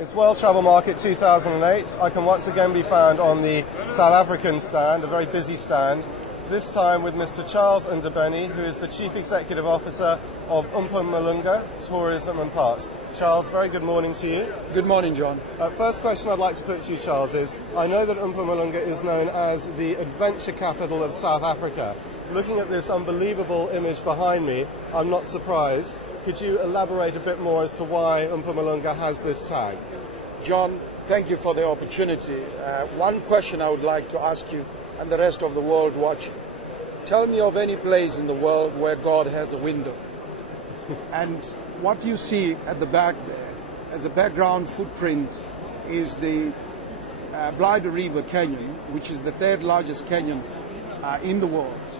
It's World Travel Market 2008. I can once again be found on the South African stand, a very busy stand, this time with Mr. Charles Ndabeni, who is the Chief Executive Officer of Mpumalanga Tourism and Parks. Charles, very good morning to you. Good morning, John. First question I'd like to put to you, Charles, is I know that Mpumalanga is known as the adventure capital of South Africa. Looking at this unbelievable image behind me, I'm not surprised. Could you elaborate a bit more as to why Mpumalanga has this tag? John, thank you for the opportunity. One question I would like to ask you and the rest of the world watching. Tell me of any place in the world where God has a window. And what you see at the back there as a background footprint is the Blyde River Canyon, which is the third largest canyon in the world.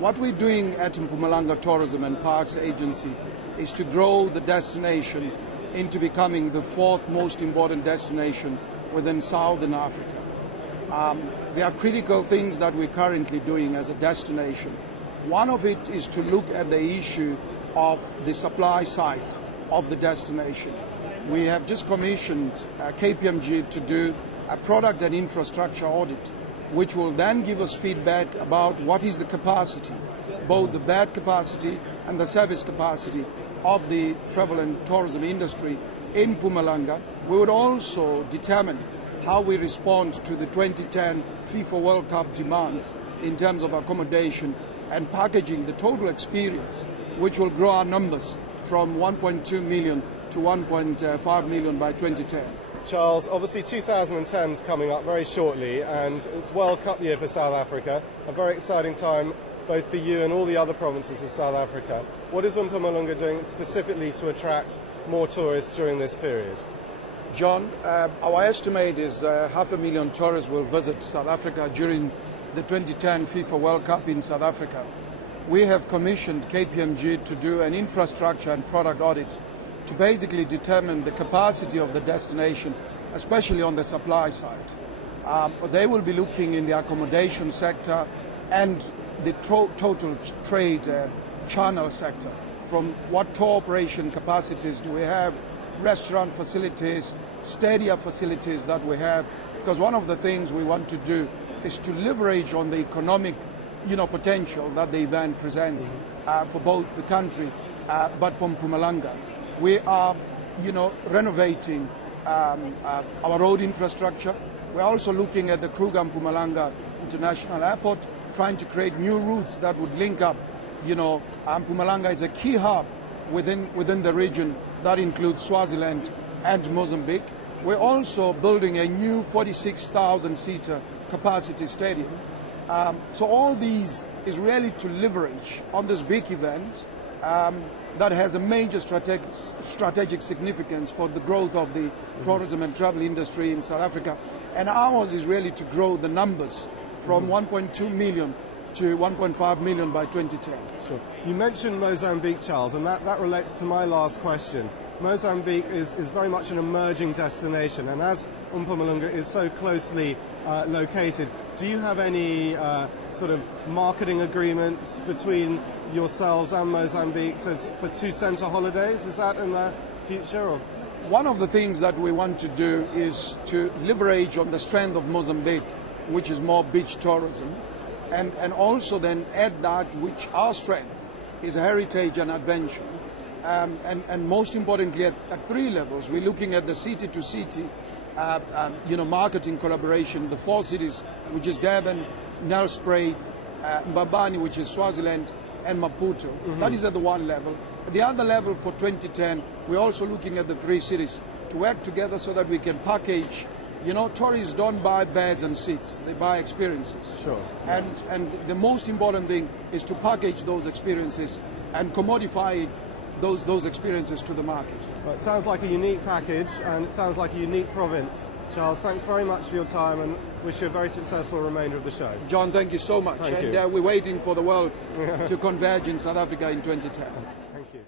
What we're doing at Mpumalanga Tourism and Parks Agency is to grow the destination into becoming the fourth most important destination within Southern Africa. There are critical things that we're currently doing as a destination. One of it is to look at the issue of the supply side of the destination. We have just commissioned KPMG to do a product and infrastructure audit, which will then give us feedback about what is the capacity, both the bed capacity and the service capacity of the travel and tourism industry in Mpumalanga. We would also determine how we respond to the 2010 FIFA World Cup demands in terms of accommodation and packaging the total experience, which will grow our numbers from 1.2 million to 1.5 million by 2010. Charles, obviously 2010 is coming up very shortly, and it's World Cup year for South Africa, a very exciting time both for you and all the other provinces of South Africa. What is Mpumalanga doing specifically to attract more tourists during this period? John, our estimate is 500,000 tourists will visit South Africa during the 2010 FIFA World Cup in South Africa. We have commissioned KPMG to do an infrastructure and product audit to basically determine the capacity of the destination, especially on the supply side. They will be looking in the accommodation sector and the total trade channel sector. From what tour operation capacities do we have, restaurant facilities, stadia facilities that we have, because one of the things we want to do is to leverage on the economic potential that the event presents for both the country but from Mpumalanga. We are renovating our road infrastructure. We're also looking at the Kruger Mpumalanga International Airport, trying to create new routes that would link up. Mpumalanga is a key hub within the region that includes Swaziland and Mozambique. We're also building a new 46,000-seater capacity stadium. So all these is really to leverage on this big event that has a major strategic significance for the growth of the tourism and travel industry in South Africa. And ours is really to grow the numbers from 1.2 million to 1.5 million by 2010. Sure. You mentioned Mozambique, Charles, and that relates to my last question. Mozambique is very much an emerging destination, and as Mpumalanga is so closely located, do you have any sort of marketing agreements between yourselves and Mozambique for two-center holidays? Is that in the future? Or? One of the things that we want to do is to leverage on the strength of Mozambique, which is more beach tourism, and also then add that which our strength is heritage and adventure. And most importantly, at three levels, we're looking at the city-to-city marketing collaboration, the four cities, which is Durban, Nelspruit, Ndabeni, which is Swaziland, and Maputo. That is at the one level. At the other level for 2010, we're also looking at the three cities to work together so that we can package. Tourists don't buy beds and seats, they buy experiences. Sure. And the most important thing is to package those experiences and commodify those experiences to the market. Well, it sounds like a unique package, and it sounds like a unique province. Charles, thanks very much for your time, and wish you a very successful remainder of the show. John, thank you so much. Thank you. We're waiting for the world to converge in South Africa in 2010. Thank you.